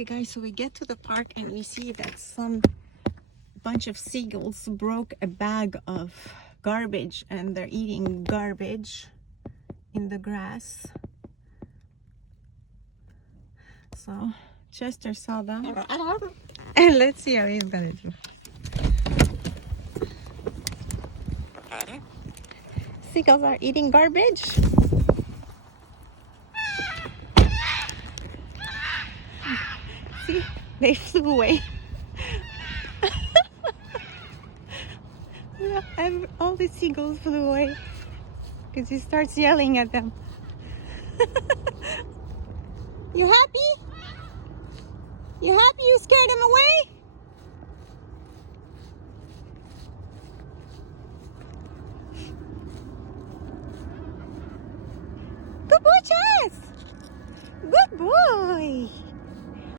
Okay guys, so we get to the park and we see that some bunch of seagulls broke a bag of garbage and they're eating garbage in the grass. So Chester saw them and let's see how he's gonna do. Seagulls are eating garbage. See, they flew away. And all the seagulls flew away because he starts yelling at them. You happy? You happy you scared him away?